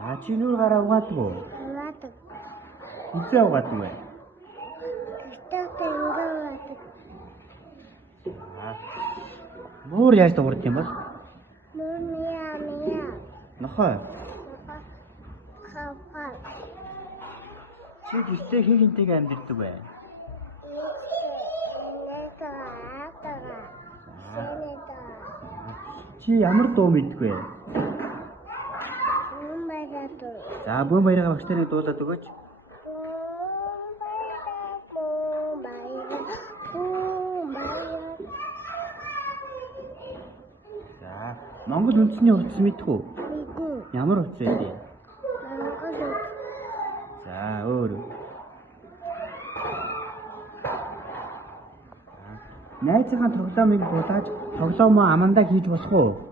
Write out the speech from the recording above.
За чи нүур гараа угаадаг уу? Угаадаг. Хизээ угаадаг вэ? Гэртээ угаадаг. Нуур яаж дуурд юм бол? Нуур мия. Нохой. Хавхал. Чи гэртээ хинтэйгээ амьдэрдэг вэ? Чи ямар дуу мэддэг вэ? За бүүн баяраа багш таны дуулаад өгөөч. За Монгол үндэсний хувцас мэдэх үү? Мэднэ. Ямар хувцас вэ? Монгол. За өөр. Найзынхаа тоглоомыг булааж тоглоомоо амандаа хийж болох уу?